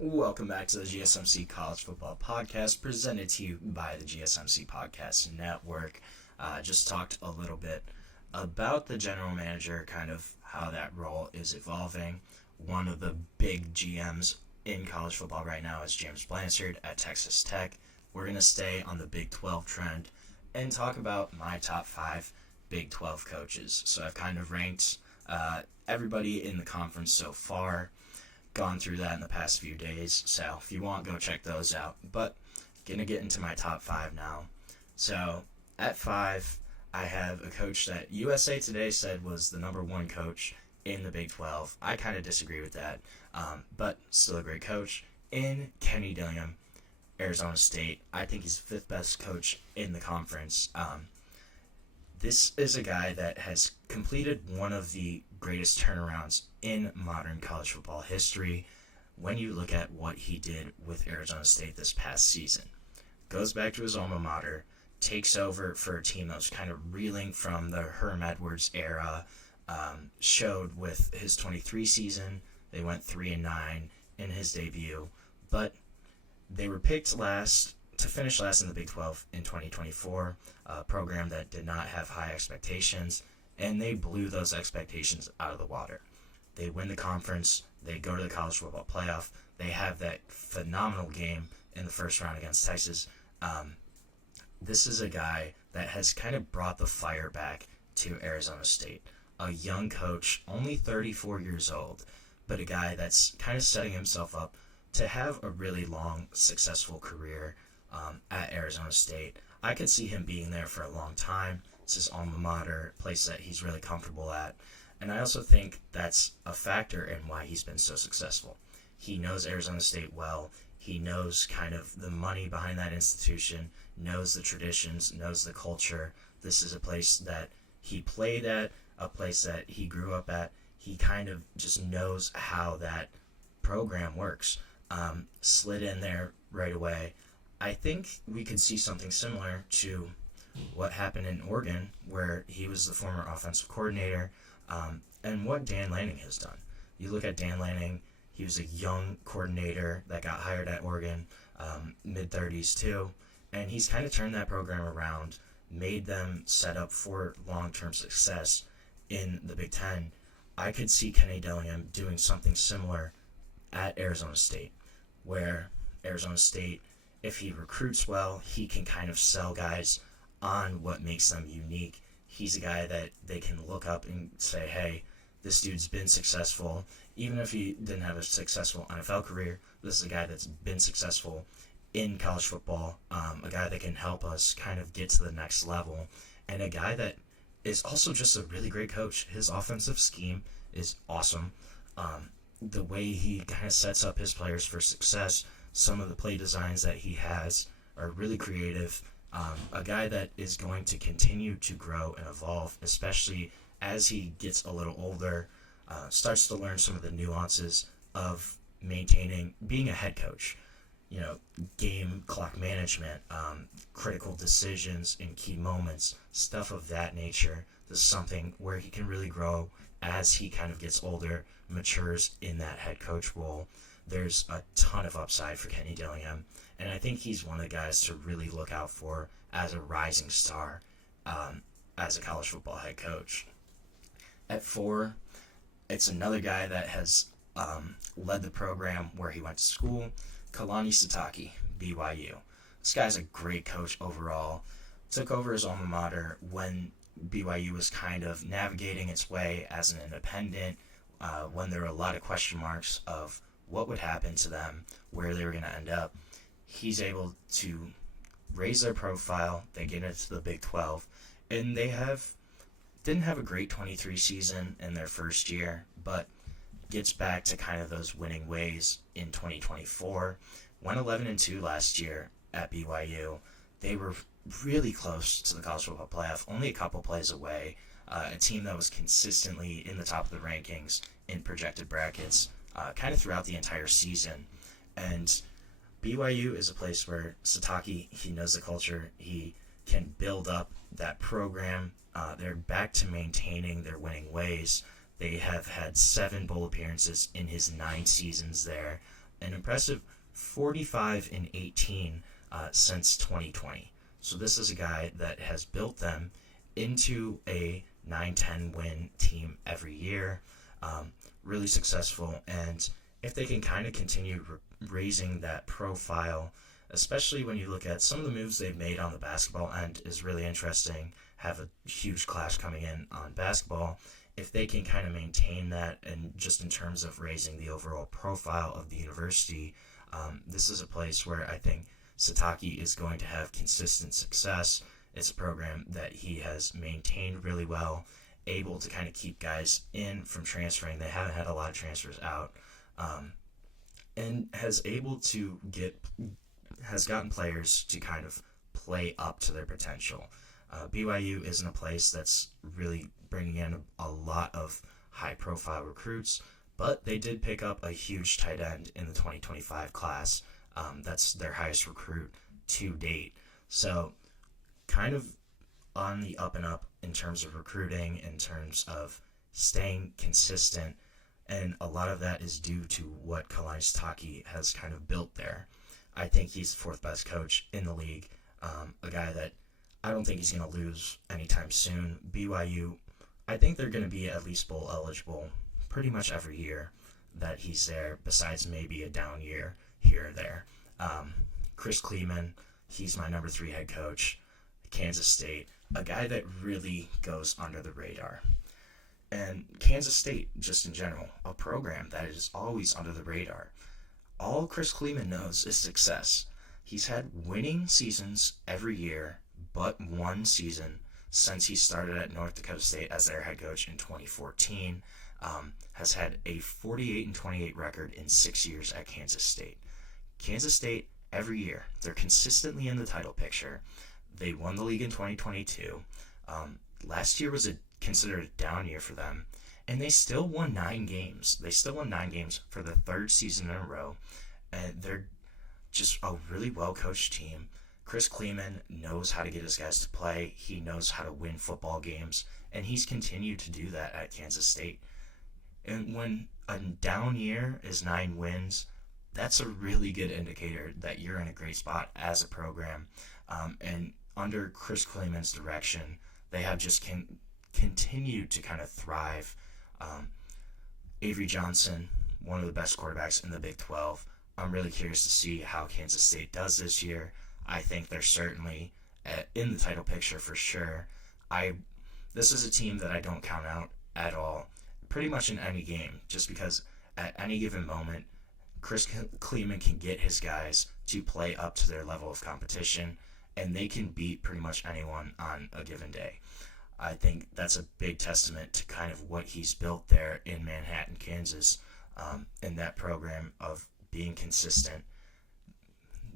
Welcome back to the GSMC College Football Podcast, presented to you by the GSMC Podcast Network. Just talked a little bit about the general manager, kind of how that role is evolving. One of the big GMs in college football right now is James Blanchard at Texas Tech. We're going to stay on the Big 12 trend and talk about my top 5 Big 12 coaches. So I've kind of ranked everybody in the conference so far. Gone through that in the past few days, so if you want, go check those out. But gonna get into my top 5 now. So at 5, I have a coach that USA Today said was the number 1 coach in the Big 12. I kind of disagree with that, but still a great coach. In Kenny Dillingham, Arizona State, I think he's the 5th best coach in the conference. This is a guy that has completed one of the greatest turnarounds in modern college football history when you look at what he did with Arizona State this past season. Goes back to his alma mater, takes over for a team that was kind of reeling from the Herm Edwards era, showed with his 23 season. They went 3-9 in his debut, but they were picked to finish last in the Big 12 in 2024, a program that did not have high expectations, and they blew those expectations out of the water. They win the conference, they go to the college football playoff, they have that phenomenal game in the first round against Texas. This is a guy that has kind of brought the fire back to Arizona State. A young coach, only 34 years old, but a guy that's kind of setting himself up to have a really long, successful career at Arizona State. I could see him being there for a long time. It's his alma mater, a place that he's really comfortable at. And I also think that's a factor in why he's been so successful. He knows Arizona State well. He knows kind of the money behind that institution, knows the traditions, knows the culture. This is a place that he played at, a place that he grew up at. He kind of just knows how that program works. Slid in there right away. I think we could see something similar to what happened in Oregon, where he was the former offensive coordinator, and what Dan Lanning has done. You look at Dan Lanning, he was a young coordinator that got hired at Oregon, mid-30s too, and he's kind of turned that program around, made them set up for long-term success in the Big Ten. I could see Kenny Dillingham doing something similar at Arizona State, where Arizona State, if he recruits well, he can kind of sell guys on what makes them unique. He's a guy that they can look up and say, hey, this dude's been successful. Even if he didn't have a successful NFL career, this is a guy that's been successful in college football, a guy that can help us kind of get to the next level, and a guy that is also just a really great coach. His offensive scheme is awesome. The way he kind of sets up his players for success, some of the play designs that he has are really creative. A guy that is going to continue to grow and evolve, especially as he gets a little older, starts to learn some of the nuances of being a head coach. Game clock management, critical decisions in key moments, stuff of that nature. This is something where he can really grow as he kind of gets older, matures in that head coach role. There's a ton of upside for Kenny Dillingham, and I think he's one of the guys to really look out for as a rising star as a college football head coach. At 4, it's another guy that has led the program where he went to school, Kalani Sitake, BYU. This guy's a great coach overall. Took over his alma mater when BYU was kind of navigating its way as an independent, when there were a lot of question marks of what would happen to them, where they were going to end up. He's able to raise their profile. They get into the Big 12, and they didn't have a great 23 season in their first year, but gets back to kind of those winning ways in 2024. Went 11-2 last year at BYU. They were really close to the college football playoff, only a couple plays away. A team that was consistently in the top of the rankings in projected brackets kind of throughout the entire season. And BYU is a place where Sitake, he knows the culture. He can build up that program. They're back to maintaining their winning ways. They have had 7 bowl appearances in his 9 seasons there. an impressive 45-18 since 2020. So this is a guy that has built them into a 9-10 win team every year. Really successful, and if they can kind of continue raising that profile, especially when you look at some of the moves they've made on the basketball end is really interesting. Have a huge clash coming in on basketball. If they can kind of maintain that, and just in terms of raising the overall profile of the university, this is a place where I think Sitake is going to have consistent success. It's a program that he has maintained really well, able to kind of keep guys in from transferring. They haven't had a lot of transfers out, and has gotten players to kind of play up to their potential. BYU isn't a place that's really bringing in a lot of high-profile recruits, but they did pick up a huge tight end in the 2025 class. That's their highest recruit to date. So kind of on the up and up in terms of recruiting, in terms of staying consistent, and a lot of that is due to what Kalani Sitake has kind of built there. I think he's the fourth best coach in the league, a guy that I don't think he's going to lose anytime soon. BYU, I think they're going to be at least bowl eligible pretty much every year that he's there, besides maybe a down year here or there. Chris Klieman, he's my number 3 head coach. Kansas State, a guy that really goes under the radar. And Kansas State, just in general, a program that is always under the radar. All Chris Klieman knows is success. He's had winning seasons every year, but one season since he started at North Dakota State as their head coach in 2014. Has had a 48-28 record in 6 years at Kansas State. Kansas State, every year, they're consistently in the title picture. They won the league in 2022. Last year was considered a down year for them, and they still won 9 games. They still won 9 games for the 3rd season in a row, and they're just a really well-coached team. Chris Klieman knows how to get his guys to play. He knows how to win football games, and he's continued to do that at Kansas State. And when a down year is 9 wins, that's a really good indicator that you're in a great spot as a program. And under Chris Klieman's direction, they have just continued to kind of thrive. Avery Johnson, one of the best quarterbacks in the Big 12. I'm really curious to see how Kansas State does this year. I think they're certainly in the title picture for sure. This is a team that I don't count out at all, pretty much in any game, just because at any given moment, Chris Klieman can get his guys to play up to their level of competition, and they can beat pretty much anyone on a given day. I think that's a big testament to kind of what he's built there in Manhattan, Kansas, in that program of being consistent,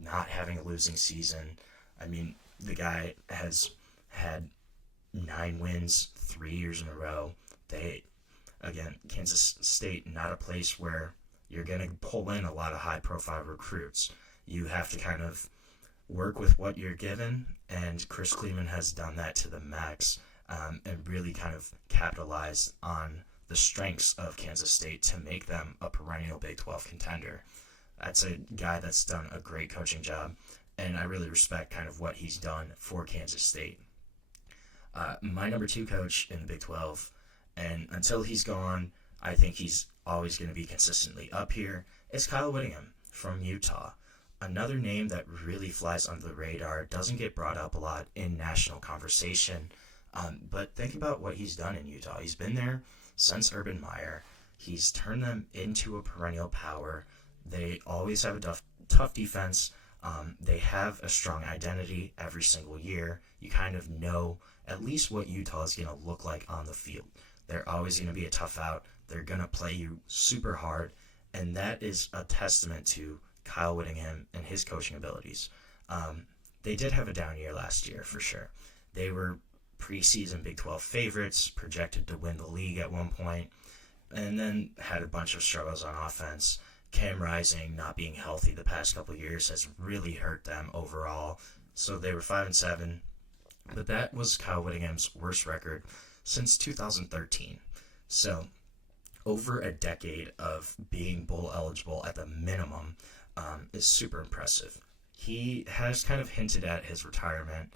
not having a losing season. I mean, the guy has had 9 wins 3 years in a row. Kansas State, not a place where you're going to pull in a lot of high-profile recruits. You have to kind of work with what you're given, and Chris Klieman has done that to the max, and really kind of capitalized on the strengths of Kansas State to make them a perennial Big 12 contender. That's a guy that's done a great coaching job, and I really respect kind of what he's done for Kansas State. My number 2 coach in the Big 12, and until he's gone, I think he's always going to be consistently up here, is Kyle Whittingham from Utah. Another name that really flies under the radar, doesn't get brought up a lot in national conversation, but think about what he's done in Utah. He's been there since Urban Meyer. He's turned them into a perennial power. They always have a tough defense. They have a strong identity every single year. You kind of know at least what Utah is going to look like on the field. They're always going to be a tough out. They're going to play you super hard, and that is a testament to Kyle Whittingham and his coaching abilities. They did have a down year last year, for sure. They were preseason Big 12 favorites, projected to win the league at one point, and then had a bunch of struggles on offense. Cam Rising not being healthy the past couple of years has really hurt them overall. So they were 5-7, but that was Kyle Whittingham's worst record since 2013. So over a decade of being bowl eligible at the minimum is super impressive. He has kind of hinted at his retirement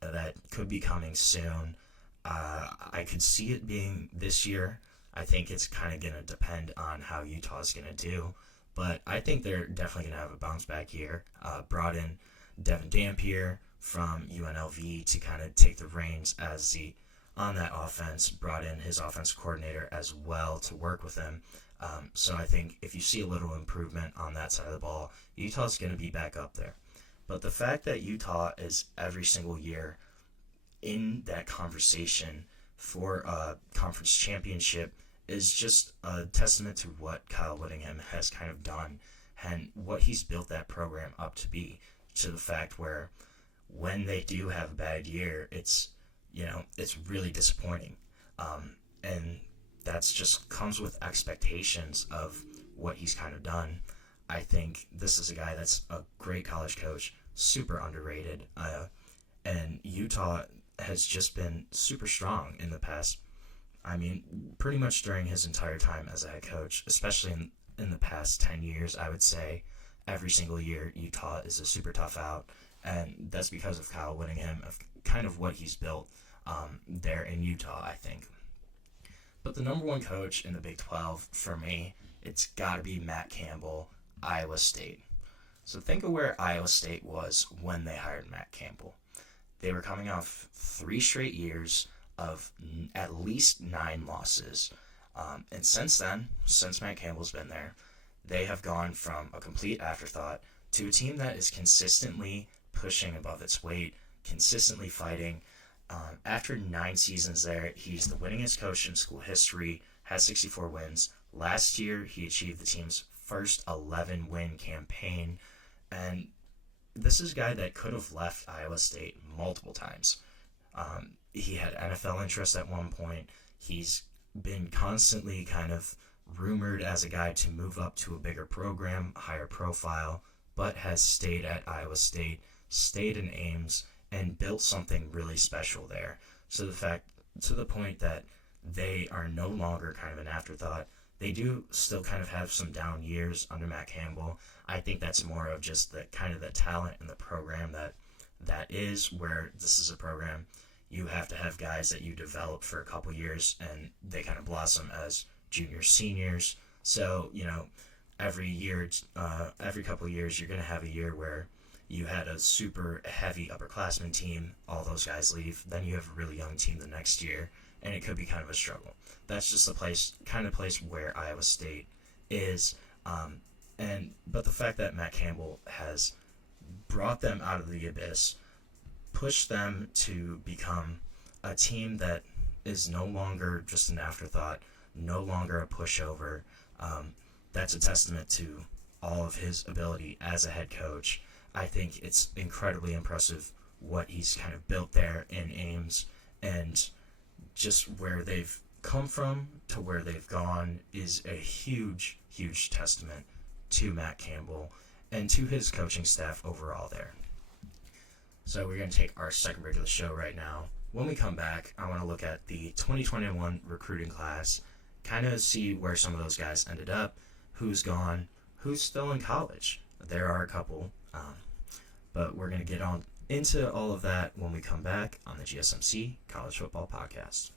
that could be coming soon. I could see it being this year. I think it's kind of going to depend on how Utah's going to do. But I think they're definitely going to have a bounce back year. Brought in Devin Dampier from UNLV to kind of take the reins on that offense. Brought in his offensive coordinator as well to work with him. So I think if you see a little improvement on that side of the ball, Utah's going to be back up there. But the fact that Utah is every single year in that conversation for a conference championship is just a testament to what Kyle Whittingham has kind of done and what he's built that program up to be, to the fact where when they do have a bad year, it's really disappointing. And that's just comes with expectations of what he's kind of done. I think this is a guy that's a great college coach, super underrated, and Utah has just been super strong in the past. I mean, pretty much during his entire time as a head coach, especially in the past 10 years, I would say every single year Utah is a super tough out, and that's because of Kyle Whittingham, of kind of what he's built there in Utah, I think. But the number one coach in the Big 12, for me, it's got to be Matt Campbell, Iowa State. So think of where Iowa State was when they hired Matt Campbell. They were coming off 3 straight years of at least 9 losses. And since then, since Matt Campbell's been there, they have gone from a complete afterthought to a team that is consistently pushing above its weight, consistently fighting. After 9 seasons there, he's the winningest coach in school history, has 64 wins. Last year, he achieved the team's first 11-win campaign. And this is a guy that could have left Iowa State multiple times. He had NFL interest at one point. He's been constantly kind of rumored as a guy to move up to a bigger program, higher profile, but has stayed at Iowa State, stayed in Ames, and built something really special there. So to the point that they are no longer kind of an afterthought. They do still kind of have some down years under Matt Campbell. I think that's more of just the kind of the talent in the program that is where this is a program you have to have guys that you develop for a couple years and they kind of blossom as juniors, seniors. So, every year, every couple of years, you're going to have a year where you had a super heavy upperclassmen team, all those guys leave, then you have a really young team the next year, and it could be kind of a struggle. That's just the place where Iowa State is. But the fact that Matt Campbell has brought them out of the abyss, pushed them to become a team that is no longer just an afterthought, no longer a pushover. That's a testament to all of his ability as a head coach. I think it's incredibly impressive what he's kind of built there in Ames, and just where they've come from to where they've gone is a huge, huge testament to Matt Campbell and to his coaching staff overall there. So we're going to take our second break of the show right now. When we come back, I want to look at the 2021 recruiting class, kind of see where some of those guys ended up, who's gone, who's still in college. There are a couple, but we're going to get on into all of that when we come back on the GSMC College Football Podcast.